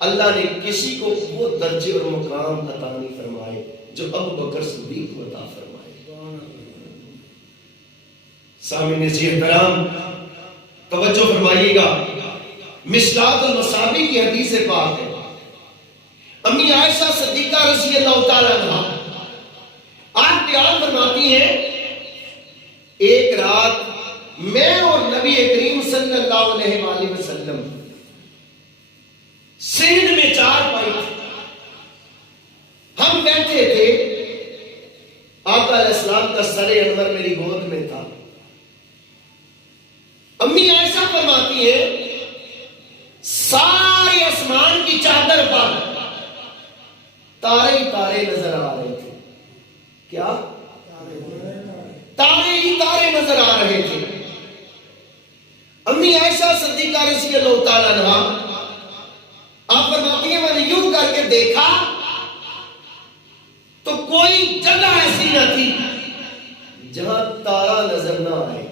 اللہ نے کسی کو وہ درجے اور مقام عطا نہیں فرمائے جو ابو بکر صدیق کو عطا فرمائے۔ سامعین احترام توجہ فرمائیے گا، مشکات المصابیح کی حدیث پاک ہے، امی عائشہ صدیقہ رضی اللہ تعالیٰ عنہا آپ بیان فرماتی ہیں ایک رات میں اور نبی کریم صلی اللہ علیہ وآلہ وسلم سین میں چار پائی تھے، ہم بیٹھے تھے، آقا علیہ السلام کا سر انور میری گود میں تھا۔ امی عائشہ فرماتی ہے سارے آسمان کی چادر پر تارے ہی تارے نظر آ رہے تھے۔ کیا؟ تارے ہی تارے نظر آ رہے تھے۔ امی عائشہ صدیقہ رضی اللہ تعالیٰ عنہا آپ فرماتی ہیں میں نے یوں کر کے دیکھا تو کوئی جگہ ایسی نہ تھی جہاں تارا نظر نہ آئے۔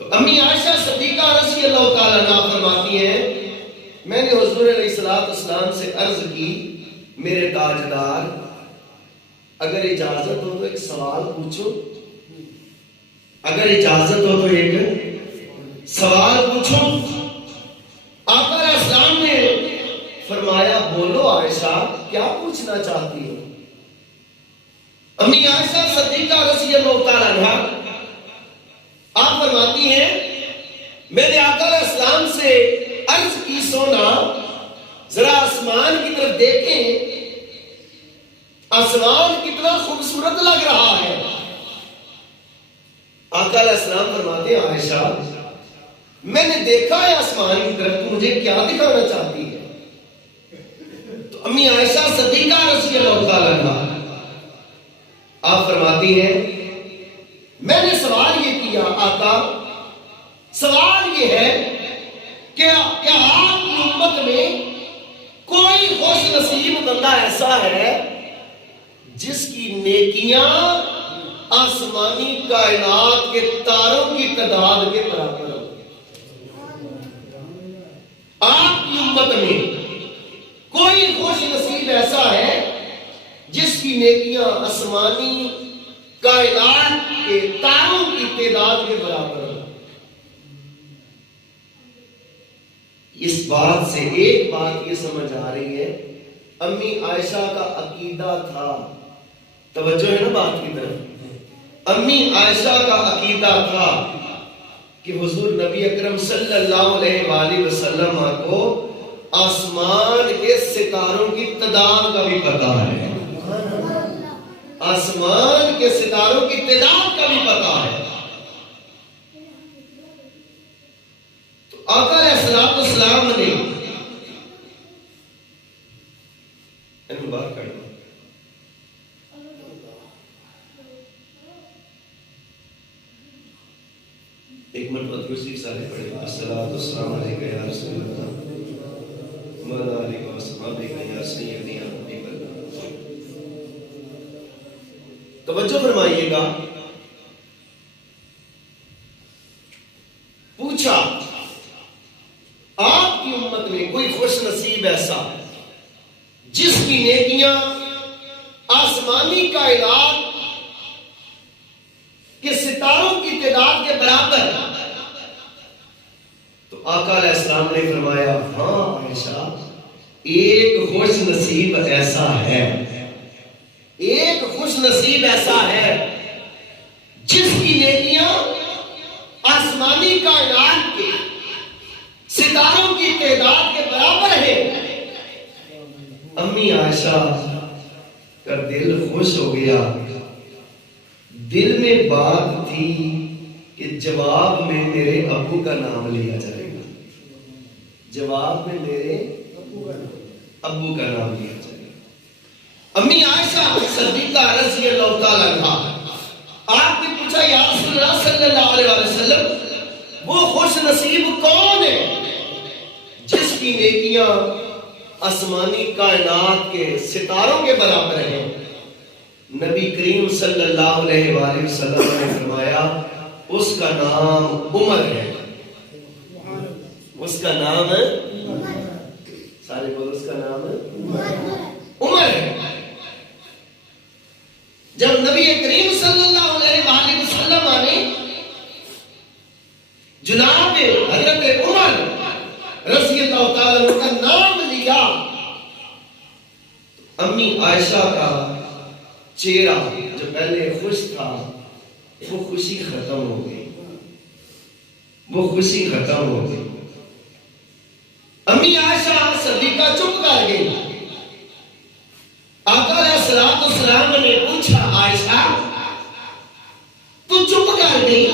تو امی عائشہ صدیقہ رضی اللہ تعالیٰ عنہا فرماتی ہیں میں نے حضور علیہ السلام سے عرض کی میرے تاجدار اگر اجازت ہو تو ایک سوال پوچھو، اگر اجازت ہو تو ایک سوال پوچھو۔ آقا علیہ السلام نے فرمایا بولو عائشہ کیا پوچھنا چاہتی ہو؟ امی عائشہ صدیقہ رضی اللہ تعالیٰ عنہا آپ فرماتی ہیں میں نے آقا علیہ السلام سے عرض کی سونا ذرا آسمان کی طرف دیکھیں، آسمان کتنا خوبصورت لگ رہا ہے۔ آقا علیہ السلام فرماتے ہیں عائشہ میں نے دیکھا ہے آسمان کی طرف، تو مجھے کیا دکھانا چاہتی ہے؟ تو امی عائشہ صدیقہ رضی اللہ تعالیٰ عنہا آپ فرماتی ہیں میں نے سوال یہ کیا آقا، سوال یہ ہے کہ کیا آپ کی امت میں کوئی خوش نصیب بندہ ایسا ہے جس کی نیکیاں آسمانی کائنات کے تاروں کی تعداد کے برابر ہو؟ آپ کی امت میں کوئی خوش نصیب ایسا ہے جس کی نیکیاں آسمانی کائنات کے تاروں کی تعداد کے برابر ہو؟ اس بات سے ایک بات یہ سمجھ آ رہی ہے امی عائشہ کا عقیدہ تھا، توجہ ہے نا بات کی طرف، امی عائشہ کا عقیدہ تھا کہ حضور نبی اکرم صلی اللہ علیہ وآلہ وسلم کو آسمان کے ستاروں کی تعداد کا بھی پتہ ہے، آسمان کے ستاروں کی تعداد کا بھی پتہ ہے۔ تو آقا علیہ السلام نے ان بار کر دیا ایک مرتبہ دوسری سارے پڑھے الصلاۃ والسلام علیک یا رسول اللہ وعلی آلہ وصحبہ یا سیدی یا حبیب اللہ۔ توجہ فرمائیے گا، پوچھا آپ کی امت میں کوئی خوش نصیب ایسا جس کی نیکیاں آسمانی کائنات کے ستاروں کی تعداد کے برابر ہے؟ تو آقا علیہ السلام نے فرمایا ہاں عائشہ ایک خوش نصیب ایسا ہے، ایک خوش نصیب ایسا ہے جس کی نیکیاں آسمانی کائنات کے ستاروں کی تعداد کے برابر ہے۔ امی عائشہ کا دل خوش ہو گیا، دل میں بات تھی کہ جواب میں میرے ابو کا نام لیا جائے گا، جواب میں میرے ابو کا نام لیا جائے گا۔ امی عائشہ صدیقہ رضی اللہ تعالیٰ عنہا آپ نے پوچھا یا رسول اللہ صلی اللہ علیہ وسلم وہ خوش نصیب کون ہے جس کی نیکیاں آسمانی کائنات کے ستاروں کے برابر ہیں؟ نبی کریم صلی اللہ علیہ وآلہ وسلم نے فرمایا اس کا نام عمر ہے، اس کا نام سارے بولو، اس کا نام عمر ہے۔ جب نبی کریم صلی اللہ علیہ وآلہ وسلم نے جناب حضرت عمر رضی اللہ تعالیٰ عنہ کا نام لیا، امی عائشہ کا چہرہ جو پہلے خوش تھا وہ خوشی ختم ہو گئی، وہ خوشی ختم ہو گئی۔ امی عائشہ صدیقہ چپ کر گئی۔ آقا علیہ الصلوۃ والسلام نے پوچھا، عائشہ تو چپ کر گئی،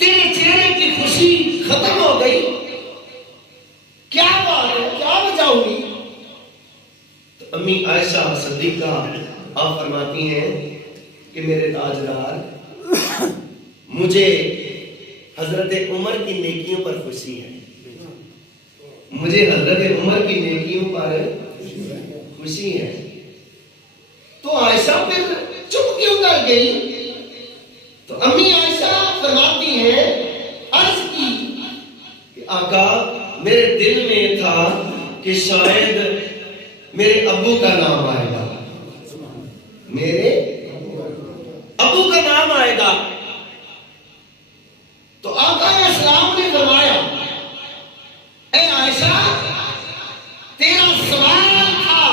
تیرے چہرے کی خوشی ختم ہو گئی، کیا بات ہے، کیا وجہ ہوئی؟ تو امی عائشہ صدیقہ آپ فرماتی ہیں کہ میرے تاجدار، مجھے حضرت عمر کی نیکیوں پر خوشی ہے، مجھے حضرت عمر کی نیکیوں پر خوشی ہے۔ تو عائشہ پھر چپ کیوں کر گئی؟ تو امی عائشہ فرماتی ہیں، عرض کی کہ آقا میرے دل میں تھا کہ شاید میرے ابو کا نام آئے گا، میرے ابو کا نام آئے گا۔ تو آقا علیہ السلام نے فرمایا، اے عائشہ تیرا سوال تھا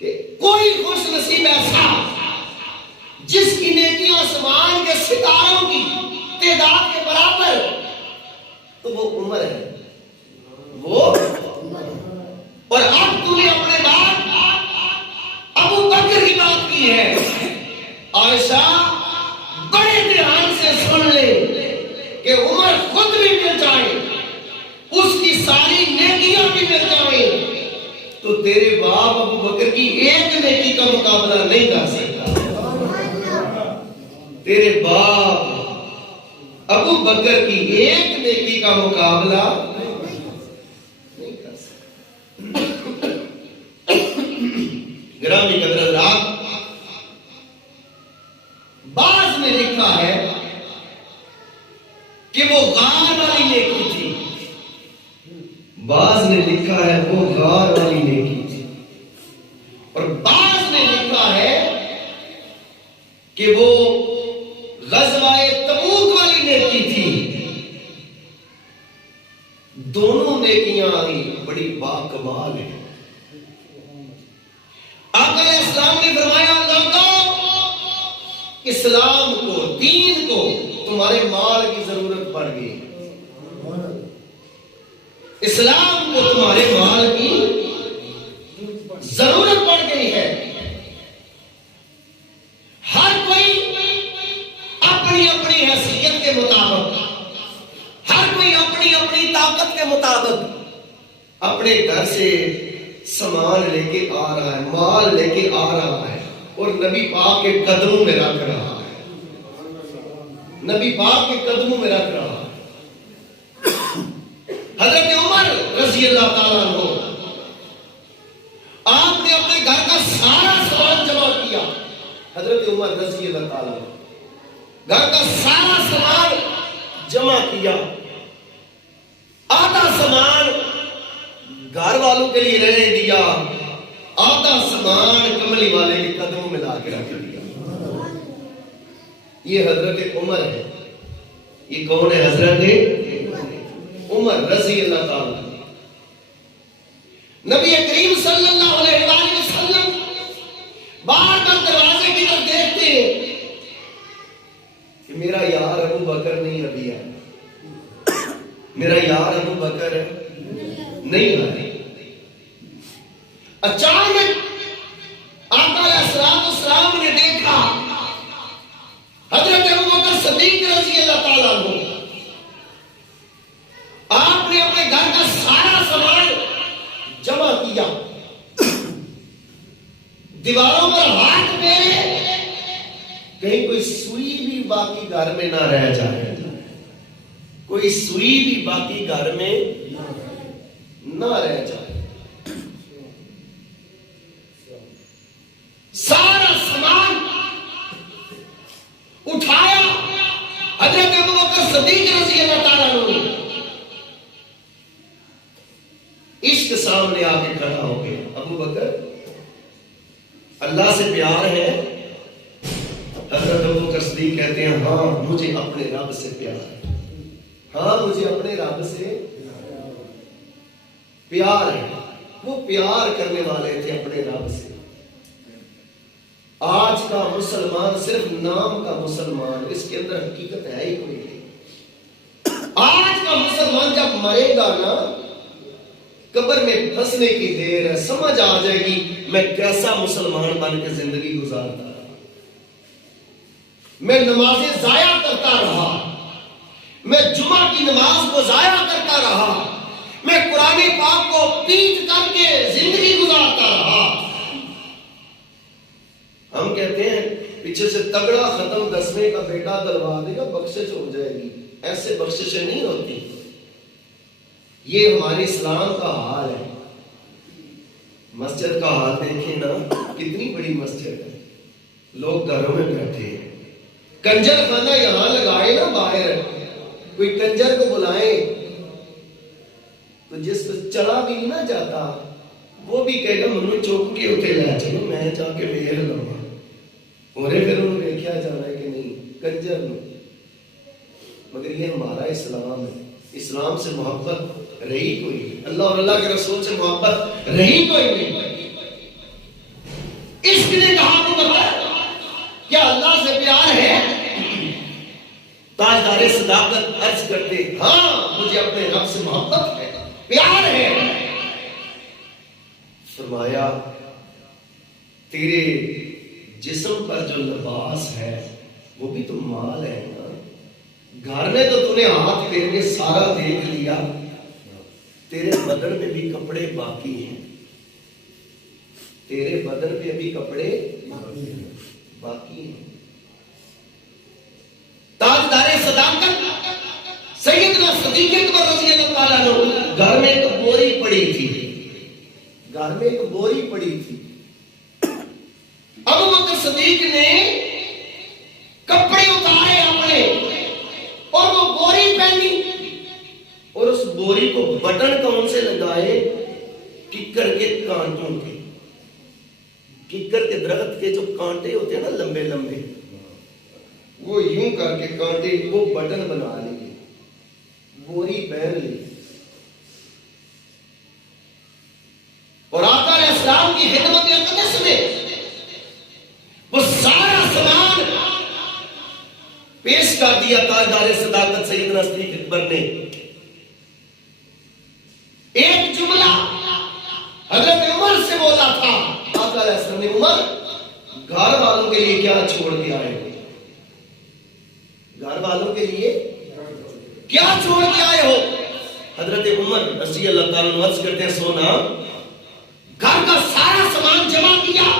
کہ کوئی خوش نصیب ایسا جس کی نیکی آسمان کے ستاروں کی تعداد کے برابر، تو وہ عمر ہے، وہ اور اب تو نے اپنے بعد ابو بکر کی بات کی ہے۔ عائشہ بڑے دھیان سے سن لے کہ عمر خود بھی مل جائے، اس کی ساری نیکیاں بھی مل جائیں، تو تیرے باپ ابو بکر کی ایک نیکی کا مقابلہ نہیں کر سکتا، تیرے باپ ابو بکر کی ایک نیکی کا مقابلہ نہیں کر سکتا۔ گرامی قدر حضرات، بعض نے لکھا ہے کہ وہ غار والی نیکی تھی، بعض نے لکھا ہے وہ غار والی نیکی تھی، اور بعض نے لکھا ہے کہ وہ غزوہ تبوک والی نیکی تھی۔ دونوں نیکیاں بڑی باکمال ہیں۔ آقا علیہ السلام نے فرمایا، لوگوں اسلام کو، دین کو تمہارے مال کی ضرورت پڑ گئی، اسلام کو تمہارے مال کی ضرورت پڑ گئی ہے۔ ہر کوئی اپنی اپنی حیثیت کے مطابق، ہر کوئی اپنی اپنی طاقت کے مطابق اپنے گھر سے سامان لے کے آ رہا ہے، مال لے کے آ رہا ہے، اور نبی پاک کے قدموں میں رکھ رہا ہے، نبی پاک کے قدموں میں رکھ رہا ہے۔ حضرت عمر رضی اللہ تعالیٰ عنہ، آپ نے اپنے گھر کا سارا سامان جمع کیا۔ حضرت عمر رضی اللہ تعالیٰ عنہ گھر کا سارا سامان جمع کیا، آدھا سامان گھر والوں کے لیے رہنے دیا، آدھا سامان کملی والے کے قدموں میں لا کے رکھ دیا۔ یہ حضرت عمر ہے۔ یہ کون ہے؟ حضرت عمر رضی اللہ تعالیٰ۔ نبی کریم صلی اللہ علیہ وآلہ وسلم بار بار دروازے کی طرف دیکھتے ہیں کہ میرا یار ابو بکر نہیں ابھی ہے، میرا یار ابو بکر نہیں آئے۔ اچانک آقا علیہ السلام نے دیکھا حضرت ابو بکر صدیق رضی اللہ تعالیٰ عنہ، آپ نے اپنے گھر کا سارا سامان جمع کیا، دیواروں پر ہاتھ پھیرے، کہیں کوئی سوئی بھی باقی گھر میں نہ رہ جائے، کوئی سوئی بھی باقی گھر میں نہ رہ جائے۔ سارا سامان اٹھایا، حضرت ابوبکر صدیق رضی اللہ تعالیٰ عنہ عشق سامنے آ کے کھڑا ہو گیا. ابوبکر اللہ سے پیار ہے؟ حضرت ابوبکر صدیق کہتے ہیں ہاں مجھے اپنے رب سے پیار ہے. ہاں مجھے اپنے رب سے پیار ہے. وہ پیار کرنے والے تھے اپنے رب سے. آج کا مسلمان صرف نام کا مسلمان، اس کے اندر حقیقت ہے ہی کوئی نہیں. آج کا مسلمان جب مرے گا نا، قبر میں پھنسنے کی دیر ہے، سمجھ آ جائے گی میں کیسا مسلمان بن کے زندگی گزارتا رہا. میں نمازیں ضائع کرتا رہا، میں جمعہ کی نماز کو ضائع کرتا رہا، میں قرآن پاک کو پیٹ کر کے زندگی گزارتا رہا. ہم کہتے ہیں پیچھے سے تگڑا ختم 10ویں کا بیٹا دلوا دے گا بخشش ہو جائے گی. ایسے بخششیں نہیں ہوتی. یہ ہمارے اسلام کا حال ہے. مسجد کا حال دیکھیں نا، کتنی بڑی مسجد ہے، لوگ گھروں میں بیٹھے ہیں. کنجر خانہ یہاں لگائے نا باہر، کوئی کنجر کو بلائیں تو جس کو چلا بھی نہ جاتا وہ بھی کہے گا منو چوک کے اتنے لے چلو میں جا کے ویل لوا. اور پھر انہوں نے دیکھا جانا ہے کہ نہیں کنجر میں. مگر یہ ہمارا اسلام ہے. اسلام سے محبت رہی کوئی نہیں، اللہ اور اللہ کے رسول سے محبت رہی کوئی نہیں. اس کے لیے کہا تو کیا اللہ سے پیار ہے؟ تاجدار صداقت عرض کرتے ہاں مجھے اپنے رب سے محبت ہے، پیار ہے. فرمایا تیرے جسم پر جو لباس ہے وہ بھی تو مال ہے نا. گھر میں تو نے ہاتھ پھیر کے سارا دیکھ لیا، تیرے بدن پہ بھی کپڑے باقی ہیں. تیرے بدن پہ بھی کپڑے باقی ہیں. تاجدار صداقت سیدنا صدیق اکبر رضی اللہ تعالیٰ عنہ گھر میں ایک بوری پڑی تھی. گھر میں ایک بوری پڑی تھی. ابوبکر صدیق نے کپڑے اتارے اپنے اور وہ بوری پہنی، اور اس بوری کو بٹن کون سے لگائے؟ ککر کے کانٹوں کے. ککر کے درخت کے جو کانٹے ہوتے ہیں نا لمبے لمبے، وہ یوں کر کے کانٹے وہ بٹن بنا لیے، بوری پہن لی. اور آقا علیہ السلام کی خدمت اقدس میں وہ سارا سامان پیش کر دیا. تاجدار صداقت سیدنا صدیق اکبر نے ایک جملہ حضرت عمر سے بولا تھا. آقا علیہ السلام نے عمر گھر والوں کے لیے کیا چھوڑ کے آئے ہو؟ گھر والوں کے لیے کیا چھوڑ کے آئے ہو؟ حضرت عمر رضی اللہ تعالیٰ عنہ عرض کرتے ہیں سونا گھر کا سارا سامان جمع کیا،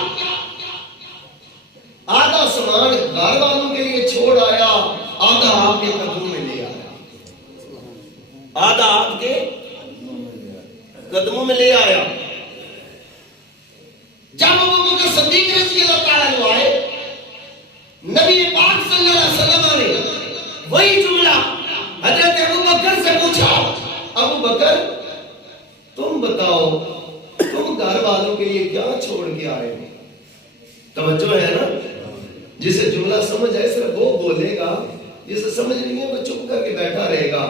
آدھا سامان گھر والوں کے لیے چھوڑ آیا، آدھا آپ کے قدموں میں لے آیا. آدھا آپ کے قدموں میں لے آیا. جب ابوبکر صدیق رضی اللہ تعالیٰ عنہ آئے، نبی پاک صلی اللہ علیہ وسلم نے وہی جملہ حضرت ابوبکر سے پوچھا، ابوبکر تم بتاؤ تم گھر والوں کے لیے کیا چھوڑ کے آئے ہو؟ توجہ ہے نا. جسے جملہ سمجھ آئے صرف وہ بولے گا، جسے سمجھ نہیں ہے وہ چپ کر کے بیٹھا رہے گا.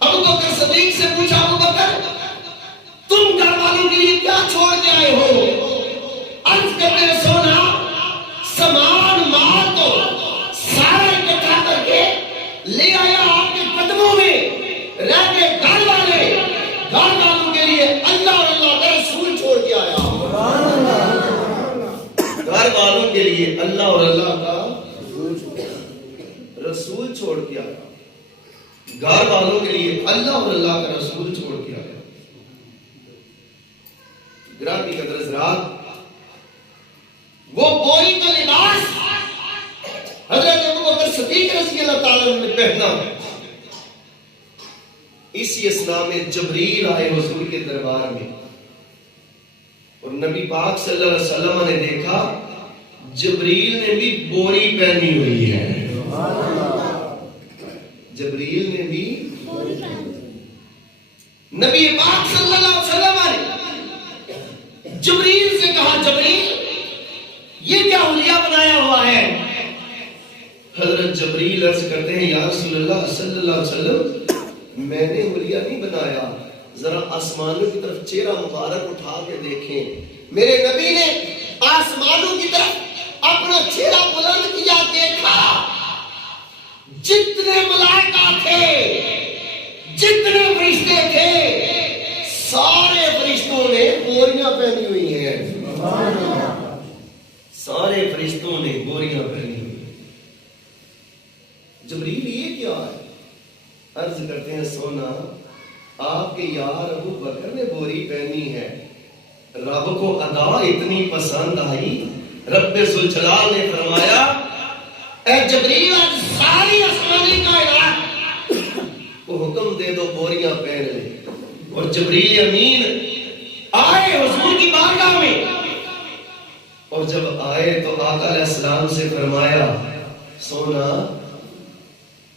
ابوبکر صدیق سے پوچھا ابوبکر تم گھر والوں کے لیے کیا چھوڑ کے آئے ہو؟ عرض کرتے سونا سامان مال تو سارا اکٹھا کر کے لے آیا آپ کے قدموں میں، رہ کے گھر والوں کے لیے اللہ اور اللہ کا رسول چھوڑ کے آیا. گھر والوں کے لیے اللہ اور اللہ کا رسول چھوڑ کے آیا. گھر والوں کے لیے اللہ اور اللہ کا رسول چھوڑ کے آیا. گرامی قدر حضرات، وہ بوری کا لباس حضرت ابوبکر صدیق رضی اللہ تعالیٰ عنہ نے پہنا. اسی اثناء میں جبریل آئے حضور کے دربار میں، اور نبی پاک صلی اللہ علیہ وسلم نے دیکھا جبریل نے بھی بوری پہنی ہوئی ہے. جبریل نے بھی نبی پاک صلی اللہ علیہ وسلم نے جبریل سے کہا جبریل یہ کیا حلیہ بنایا ہوا ہے؟ حضرت جبریل عرض کرتے ہیں یا رسول اللہ صلی اللہ علیہ وسلم میں نے حلیہ نہیں بنایا، ذرا آسمانوں کی طرف چہرہ مبارک اٹھا کے دیکھیں۔ میرے نبی نے آسمانوں کی طرف اپنا چہرہ بلند کیا، دیکھا جتنے ملائکہ تھے، جتنے فرشتے تھے، سارے فرشتوں نے گوریاں پہنی ہوئی ہیں، سارے فرشتوں نے گوریاں پہنی ہوئی ہیں۔ جبریل یہ کیا ہے؟ عرض کرتے ہیں سونا آپ کے یار ابو بکر نے گوری پہنی ہے، رب کو ادا اتنی پسند آئی، رب ذوالجلال نے فرمایا اے جبریل آج ساری آسمانی کائنات کو حکم دے دو بوریاں پہن لے۔ اور جبریل امین آئے حضور کی بارگاہ میں، اور جب آئے تو آقا علیہ السلام سے فرمایا سونا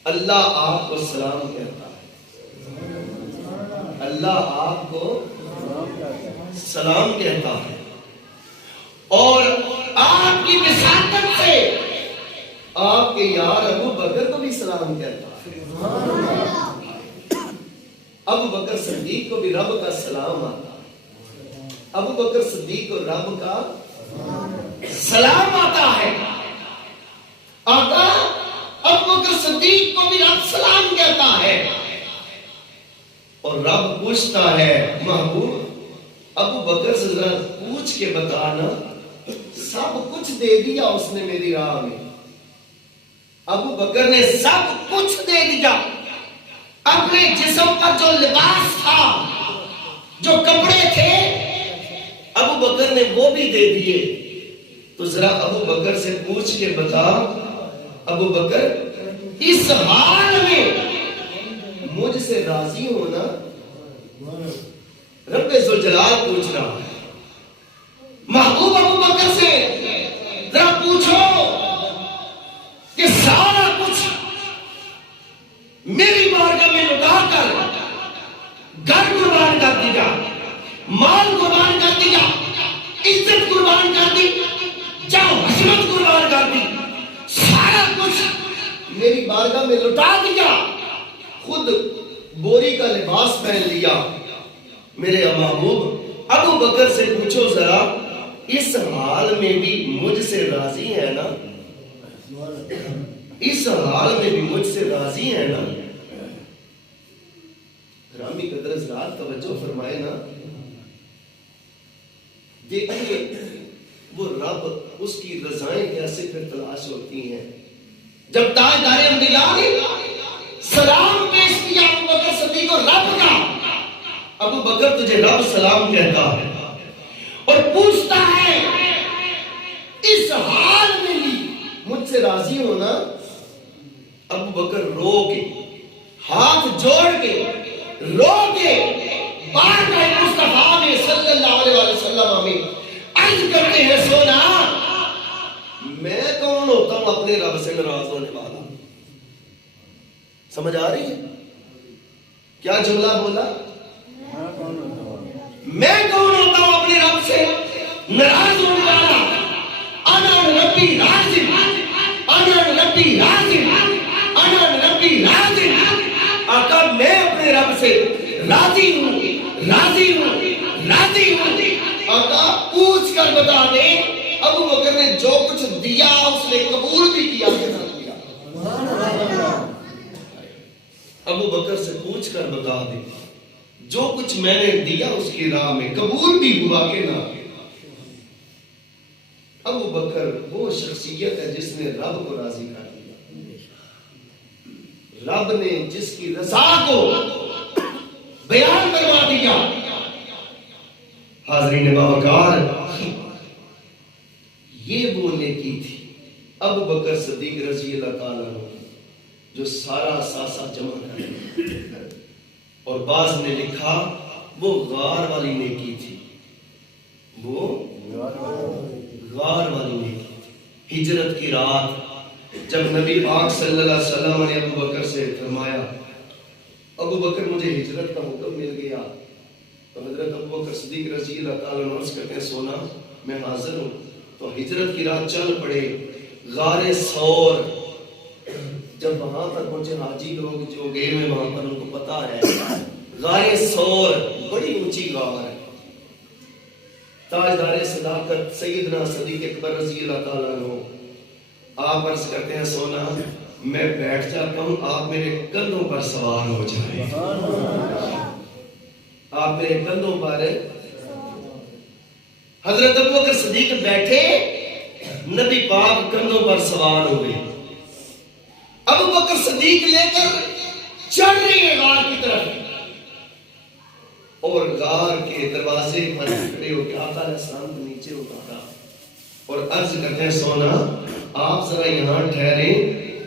اللہ آپ کو سلام کہتا ہے، اللہ آپ کو سلام کہتا ہے، اور آپ کی وساطت سے آپ کے یار ابو بکر کو بھی سلام کہتا ہے۔ ابو بکر صدیق کو بھی رب کا سلام آتا ہے، ابو بکر صدیق کو رب کا سلام آتا ہے۔ آقا ابو بکر صدیق کو بھی رب سلام کہتا ہے، اور رب پوچھتا ہے محبوب ابو بکر سے ذرا پوچھ کے بتانا، سب کچھ دے دیا اس نے میری راہ میں، ابو بکر نے سب کچھ دے دیا، اپنے جسم پر جو لباس تھا، جو کپڑے تھے، ابو بکر نے وہ بھی دے دیے، تو ذرا ابو بکر سے پوچھ کے بتا ابو بکر اس حال میں مجھ سے راضی ہونا؟ رب ذوالجلال پوچھ رہا ہے محبوب ابو بکر سے ذرا پوچھو کہ سارا کچھ میری بارگاہ میں لٹا کر گھر قربان کر دیا، مال قربان کر دیا، عزت قربان کر دی، جاؤ حسنت قربان کر دی، سارا کچھ میری بارگاہ میں لٹا دیا، خود بوری کا لباس پہن لیا۔ میرے محبوب ابو بکر سے پوچھو ذرا اس حال میں بھی مجھ سے راضی ہے نا؟ اس حال میں بھی مجھ سے راضی ہے نا؟ گرامی قدر حضرات توجہ فرمائے نا، دیکھیے وہ رب اس کی رضائیں کیسے پھر تلاش ہوتی ہیں۔ جب تاجدار انبیاء نے سلام پیش کیا ابو بکر صدیق کو رب کا، ابو بکر تجھے رب سلام کہتا ہے اور پوچھتا ہے اس حال میں بھی مجھ سے راضی ہونا؟ ابو بکر رو کے، ہاتھ جوڑ کے، رو کے بارگاہ مصطفیٰ میں صلی اللہ علیہ وسلم میں عرض کرتے ہیں سونا میں کون ہوتا ہوں اپنے رب سے ناراض ہونے والا؟ سمجھ آ رہی ہے کیا جملہ بولا؟ میں کون ہوتا ہوں اپنے رب سے ناراض ہونے والا؟ انا ربی راضی، انا ربی راضی، انا ربی راضی۔ آقا میں اپنے رب سے راضی ہوں، راضی ہوں، راضی ہوں۔ آقا پوچھ کر بتا دے ابو بکر نے جو کچھ دیا اس نے قبول بھی کیا کہ نہ کیا؟ ابو بکر سے پوچھ کر بتا دے جو کچھ میں نے دیا اس کی راہ میں قبول بھی ہوا کہ نہ؟ ابو بکر وہ شخصیت ہے جس نے رب کو راضی کر دیا، رب نے جس کی رضا کو بیان کروا دیا۔ حاضرین باوقار یہ وہ نیکی تھی ابو بکر صدیق رضی اللہ تعالیٰ عنہ جو سارا اثاثہ جمع کر، اور بعض نے لکھا وہ غار والی نیکی تھی، وہ غار والی نیکی تھی۔ ہجرت کی رات جب نبی پاک صلی اللہ علیہ وسلم نے ابو بکر سے فرمایا ابو بکر مجھے ہجرت کا حکم مل گیا، تو حضرت ابو بکر صدیق رضی اللہ تعالیٰ عنہ عرض کرتے ہیں سونا میں حاضر ہوں. تو ہجرت کی راہ چل پڑے. غار ثور جب وہاں تک پہنچے، حاجی لوگ جو گئے ہوئے وہاں پر ان کو پتا ہے غار ثور بڑی اونچی غار ہے. تاجدار صداقت سیدنا صدیق اکبر رضی اللہ تعالیٰ عنہ آپ عرض کرتے ہیں سونا میں بیٹھ جاتا ہوں، آپ میرے کندھوں پر سوار ہو جائیں. آپ میرے کندھوں پر. حضرت ابو بکر صدیق بیٹھے، نبی پاک کندھوں پر سوار ہو گئے. ابو بکر صدیق لے کر چڑھ رہے ہیں غار کی طرف، اور غار کے دروازے پر کھڑے ہو کے آقا علیہ السلام کو نیچے اتارا اور عرض کرتے ہیں سونا آپ ذرا یہاں ٹھہرے،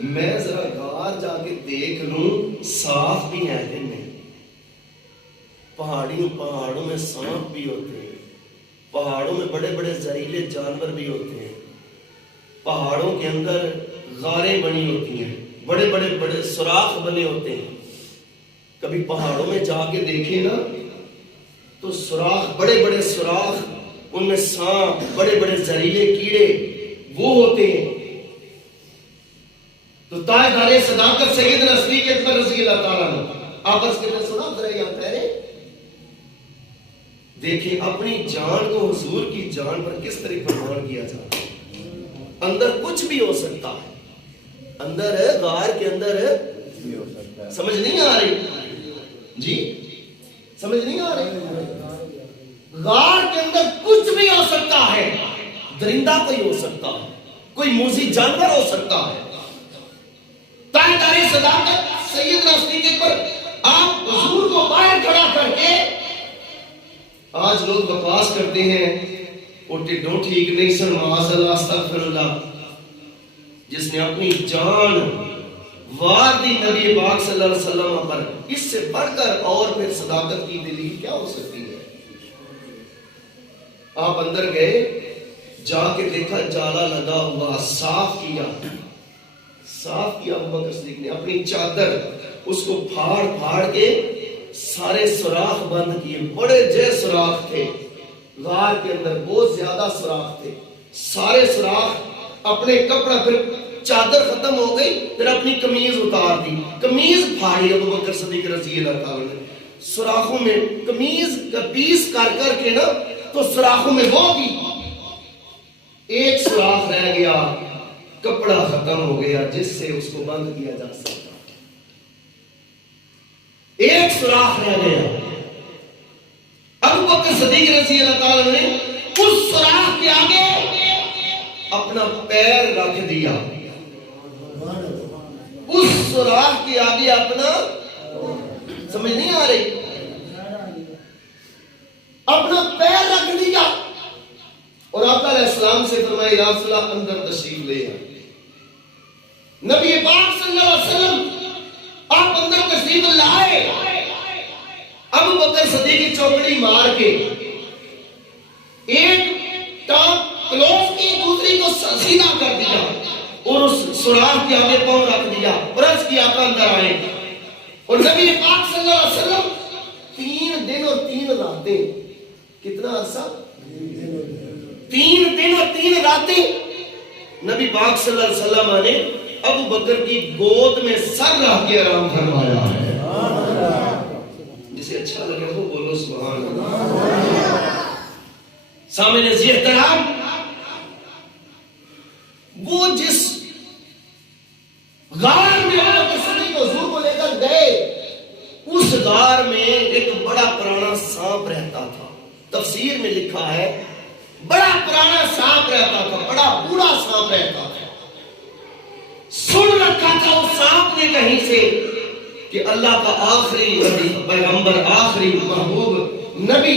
میں ذرا غار جا کے دیکھ لوں صاف بھی ہے کہ نہیں. پہاڑوں میں سانپ بھی ہوتے ہیں، پہاڑوں میں بڑے بڑے زہریلے جانور بھی ہوتے ہیں، پہاڑوں کے اندر غاریں بنی ہوتی ہیں، بڑے بڑے سوراخ بنے ہوتے ہیں. کبھی پہاڑوں میں جا کے دیکھیں نا تو سوراخ، بڑے بڑے سوراخ، ان میں سانپ، بڑے بڑے زہریلے کیڑے وہ ہوتے ہیں. تو تاجدار صداقت سیدنا صدیق اکبر رضی اللہ تعالیٰ عنہ آپس کے میں سنا ذرا یہاں ٹھہرے، دیکھیں اپنی جان کو حضور کی جان پر کس طرح قربان کیا جاتا ہے. اندر کچھ بھی ہو سکتا ہے، اندر غار کے اندر سمجھ نہیں آ رہی جی، سمجھ نہیں آ رہی. غار کے اندر کچھ بھی ہو سکتا ہے، درندہ کوئی ہو سکتا ہے، کوئی موذی جانور ہو سکتا ہے. تاجدار صداقت سیدنا صدیق اکبر آپ حضور کو باہر کھڑا کر کے، آج لوگ بکواس کرتے ہیں وہ ٹھڈوں ٹھیک نہیں سن، معاذ اللہ استغفر اللہ. جس نے اپنی جان وار دی نبی پاک صلی اللہ علیہ وسلم پر، اس سے بڑھ کر اور پھر صداقت کی دلیل کیا ہو سکتی ہے. آپ اندر گئے، جا کے دیکھا جالا لگا ہوا، صاف کیا ابو بکر صدیق نے اپنی چادر اس کو پھاڑ کے سارے سوراخ بند کیے. بڑے جے سوراخ تھے غار کے اندر، بہت زیادہ سوراخ تھے، سارے سوراخ. اپنے کپڑا، پھر چادر ختم ہو گئی، پھر اپنی قمیض اتار دی، قمیض پھاڑی ابو بکر صدیق رضی اللہ تعالیٰ نے. سوراخوں میں قمیض کا پیس کر کے نا تو سوراخوں میں وہ بھی ایک سوراخ رہ گیا، کپڑا ختم ہو گیا جس سے اس کو بند کیا جا سکتا. ایک سوراخ رہ گیا. ابو بکر صدیق رضی اللہ تعالیٰ نے اس سوراخ کے آگے اپنا پیر رکھ دیا، اس سوراخ کے آگے اپنا، سمجھ نہیں آ رہی، اپنا پیر رکھ دیا اور آقا علیہ السلام سے فرمایا یا رسول اللہ اندر تشریف لے آئے. نبی پاک صلی اللہ علیہ وسلم آپ اندر تشریف لائے. ابو بکر صدیق کی چوکڑی مار کے ایک ٹانگ کلوز کی، دوسری کو سیدھا کر دیا اور اس سوراخ کے آگے پاؤں رکھ دیا اور عرض کیا آقا اندر آئے. اور نبی پاک صلی اللہ علیہ وسلم 3 دن اور 3 راتیں، کتنا عرصہ؟ 3 دن اور 3 راتیں نبی پاک صلی اللہ علیہ وسلم نے ابو بکر کی گود میں سر رکھ کے آرام فرمایا ہے. جسے اچھا لگے وہ بولو سبحان اللہ. سامنے عزیز احترام، وہ جس غار میں ابو بکر صدیق حضور کو لے کر گئے، اس غار میں ایک بڑا پرانا سانپ رہتا تھا. تفسیر میں لکھا ہے بڑا پرانا سانپ رہتا تھا، بڑا بوڑھا سانپ رہتا تھا. سن رکھا تھا اس سانپ نے کہیں سے کہ اللہ کا آخری پیغمبر، آخری محبوب نبی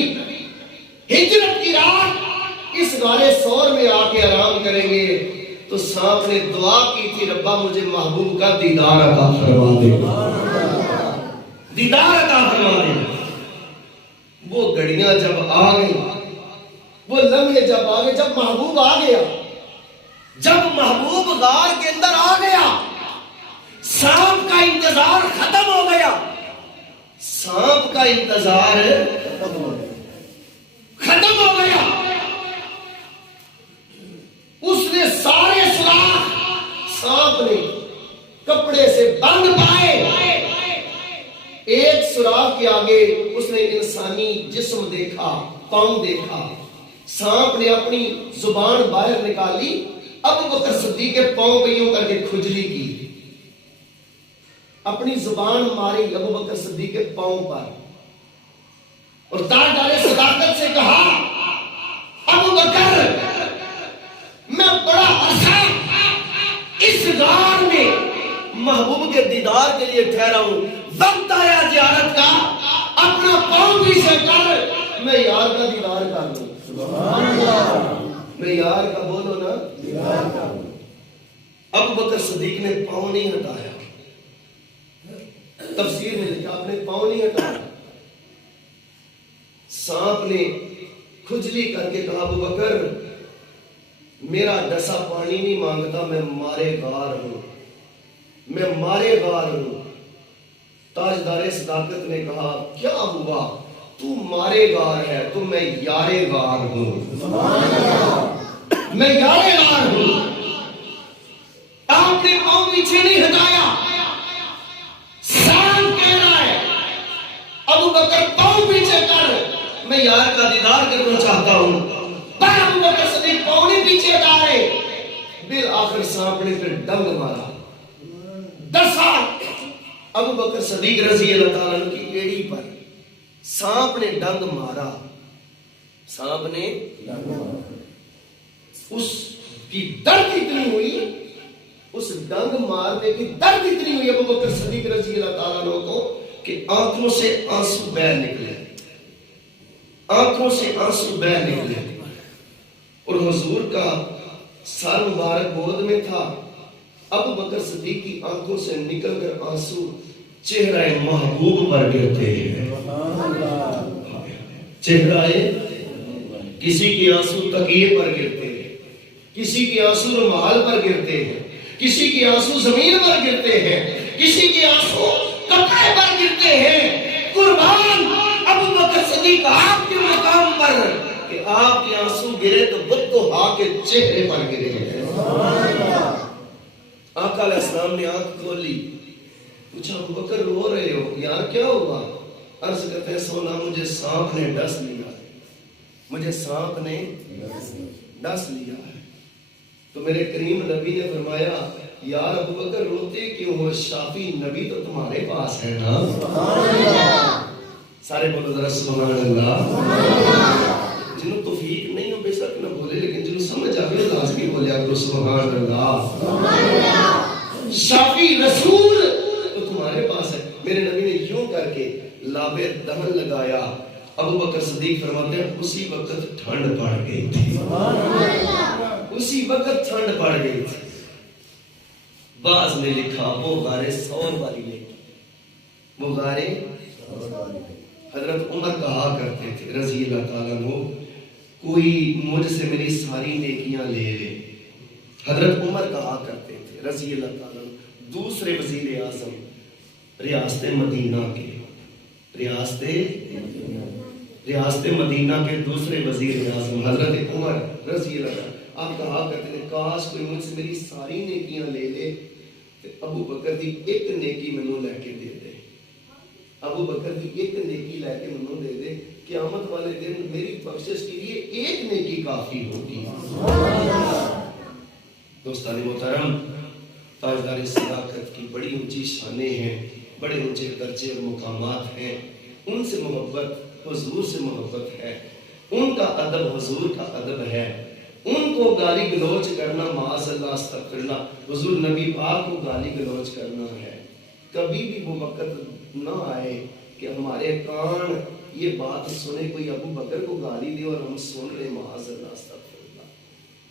ہجرت کی رات اس غار ثور میں آ کے آرام کریں گے. تو سانپ نے دعا کی تھی ربا مجھے محبوب کا دیدار عطا فرما دے، دیدار عطا فرما دے. وہ گھڑیاں جب آ گئی، وہ لمحے جب آ گئے، جب محبوب آ گیا جب محبوب غار کے اندر آ گیا، سانپ کا انتظار ختم ہو گیا، سانپ کا انتظار ختم ہو گیا، اس نے سارے سوراخ سانپ نے کپڑے سے بند پائے، ایک سوراخ کے آگے اس نے انسانی جسم دیکھا، پاؤں دیکھا، سانپ نے اپنی زبان باہر نکالی، ابو بکر صدیق کے پاؤں پہ یوں کر کے کھجلی کی، اپنی زبان ماری ابو بکر صدیق کے پاؤں پر، اور تاجدار صداقت سے کہا ابو بکر میں بڑا عرصہ اس غار میں محبوب کے دیدار کے لیے ٹھہرا ہوں، وقت آیا زیارت کا، اپنا پاؤں پیچھے کر میں یار کا دیدار کر لوں، سبحان اللہ، میں یار کا بولو نا دیدار کر لوں۔ ابو بکر صدیق نے پاؤں نہیں ہٹایا، تفسیر میں لکھا آپ نے پاؤں نہیں ہٹایا، سانپ نے کھجلی کر کے کہا ابو بکر میرا ڈسا پانی نہیں مانگتا، میں مارے غار ہوں، میں مارے غار ہوں۔ تاجدار صداقت نے کہا کیا ہوا؟ تو مارے غار ہے تو میں یارے غار ہوں، میں یارے غار ہوں۔ آپ نے پاؤں پیچھے نہیں ہٹایا، سانپ کہہ رہا ہے ابو بکر پاؤں پیچھے کر، میں یار کا دیدار کرنا چاہتا ہوں، پر ابو بکر صدیق پاؤں نہیں پیچھے ہٹا رہے۔ بالآخر سانپ نے پھر ڈنگ مارا، ڈسا ابو بکر صدیق رضی اللہ تعالیٰ عنہ کی ایڑی پر، سانپ نے ڈنگ مارا، سانپ نے اس کی درد اتنی ہوئی، اس ڈنگ مارنے کی درد اتنی ہوئی ابو بکر صدیق رضی اللہ تعالیٰ عنہ کو کہ آنکھوں سے آنسو بہہ نکلے، آنکھوں سے آنسو بہہ نکلے، اور حضور کا سر مبارک گود میں تھا، ابو بکر صدیق کی آنکھوں سے نکل کر آنسو چہرہ محبوب پر گرتے ہیں، چہرہ کسی کی آنسو تکیے پر گرتے ہیں، کسی کی آنسو رومال پر گرتے ہیں، کسی کی آنسو زمین پر گرتے ہیں، کسی کی آنسو کپڑے پر گرتے ہیں۔ قربان ابو بکر صدیق آپ کے مقام پر کہ آپ کے آنسو گرے تو بددعا کے چہرے پر گرے ہیں۔ آقا علیہ السلام نے آنکھ کھولی، پوچھا ابو بکر رو رہے ہو یار کیا ہوا؟ عرض کرتے ہیں سونا مجھے سانپ نے ڈس لیا ہے، مجھے سانپ نے ڈس لیا ہے۔ تو میرے کریم نبی نے فرمایا یار ابو بکر روتے کیوں ہو، شافی نبی تو تمہارے پاس ہے نا، سارے بولو ذرا سبحان اللہ۔ جنہوں توفیق نہیں ہو بے شک نہ بولے، لیکن جنہوں سمجھ آگے لازمی بولے کرو سبحان اللہ۔ شافی رسول تو تمہارے پاس ہے۔ میرے نبی نے یوں کر کے لابے دہن لگایا، ابو بکر صدیق فرماتے ہیں اسی وقت ٹھنڈ پڑ گئی تھی، اسی وقت ٹھنڈ پڑ گئی تھی۔ بعض نے لکھا وہ غارِ ثور والی لکھی، وہ غارِ حضرت عمر کہا کرتے تھے رضی اللہ تعالیٰ عنہ کوئی مجھ سے میری ساری نیکیاں لے لے، حضرت عمر کہا کرتے تھے رضی اللہ تعالیٰ عنہ، دوسرے وزیر اعظم ریاست مدینہ کے، ریاست مدینہ کے دوسرے وزیر اعظم حضرت عمر رضی اللہ عنہ، آپ کہا کرتے تھے کاش کوئی مجھ سے میری ساری نیکیاں لے لے تو ابو بکر دی ایک نیکی منوں لے کے دے دے، ابو بکر دی ایک نیکی لے کے منوں دے دے، قیامت والے دن میری بخشش کے لیے ایک نیکی کافی ہوگی۔ دوستان محترم، تاجدار صداقت کی بڑی اونچی شانیں ہیں، بڑے اونچے درجے اور مقامات ہیں، ان سے محبت حضور سے محبت ہے، ان کا ادب حضور کا ادب ہے، ان کو گالی گلوچ کرنا معاذ اللہ استغفر اللہ حضور نبی پاک کو گالی گلوچ کرنا ہے۔ کبھی بھی وہ وقت نہ آئے کہ ہمارے کان یہ بات سنے کوئی ابو بکر کو گالی دے اور ہم سن لیں معاذ اللہ استغفر اللہ۔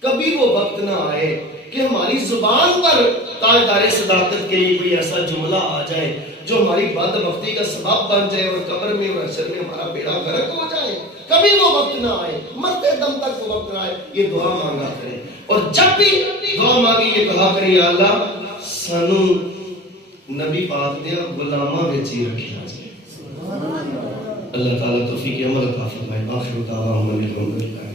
کبھی وہ وقت نہ آئے کہ ہماری زبان پر تاجدار صداقت کے لیے کوئی ایسا جملہ آ جائے جو ہماری بدبختی کا سبب بن جائے اور قبر میں اور حشر میں ہمارا بیڑا غرق ہو جائے۔ کبھی وہ وقت نہ آئے، مرتے دم تک وہ وقت نہ آئے، یہ دعا مانگا کریں۔ اور جب بھی دعا مانگی یہ کہا کریں یا اللہ سانو نبی پاک دے غلاماں وچ ہی رکھیا جائے. اللہ تعالیٰ توفیق عمل عطا فرمائے. آخر دعوانا الحمدللہ.